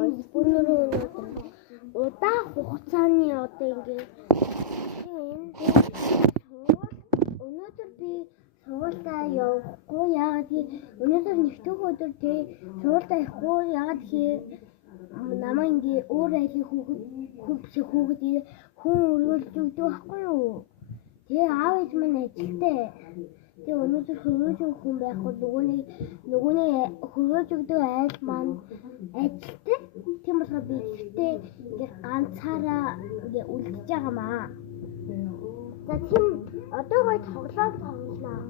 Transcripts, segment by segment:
өнөөдөр удаа хугацааны одоо ингээд өнөөдөр би сургуультаа явахгүй яагаад гэвэл өнөөдөр нэгдүгээр өдөр тий сургуультаа явахгүй яагаад гэхээр намаа ингээ өөр айлын хүүхэд хүн өргөлж өгдөг байхгүй юу. Тэгээ аав ээж минь ажилтай. Тэгээ өнөөдөр хөргөж өгөх хүн байхгүй нөгөөний хөргөж өгдөг айл маань ажилтай. Тийм болохоор би гэхдээ ингээ ганцаараа ингээ үлдчихэж байгаамаа. За тийм одоо гоё тоглоом тоглолоо.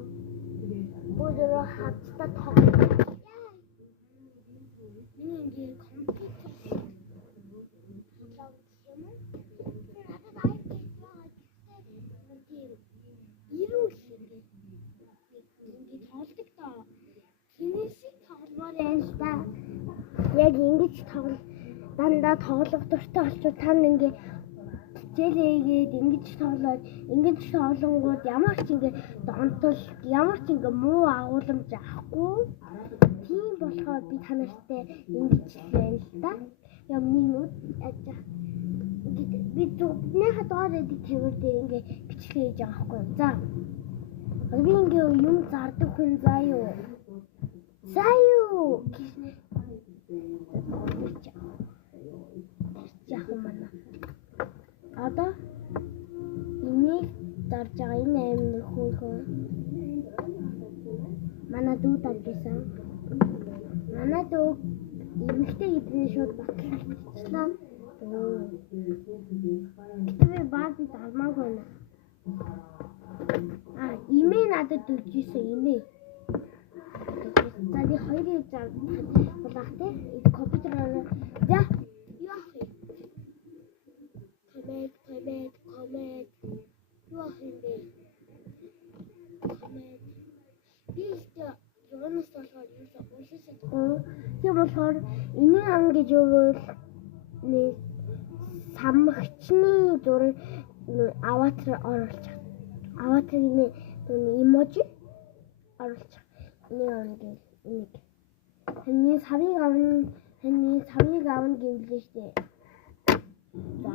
Бүгдөө хаттай тоглолоо. Миний ингээ компьютер яг ингэж дандаа тоглох дуртай болчихвол та ингээ хичээлээгээд ингэж тоглонгууд ямар ч ингээ донтол ямар ч ингээ муу агуулмж авахгүй. Тийм болохоор би та нартай ингэж хэлээ л да. Яа минут ажаа. Би зүгнийхээ доор эдэг тэрвэр дээр ингээ бичлээ хийж байгаа байхгүй юу. За. Би ингээ юм зардаг хүн заа юу. Одоо энийг дарж байгаа энэ амир хүүхэн манай дүү дарж байсан. Манай дүү эмэгтэй эдний шууд батлагдчихлаа. Би баази дармаагүй нэ. Имээ надад дүржсэн имээ. За би хоёрыг булаах те компьютероор за яах вэ? Коммент яах юм бэ? Коммент биштэй юунаас болохоор тийм болохоор энэ ам гэж өгвөл нэг самгчны зураг аватар оруулж байгаа. Аватарны эможи оруулж байгаа. Энийг таны савыг авна гэвлээ штэ. За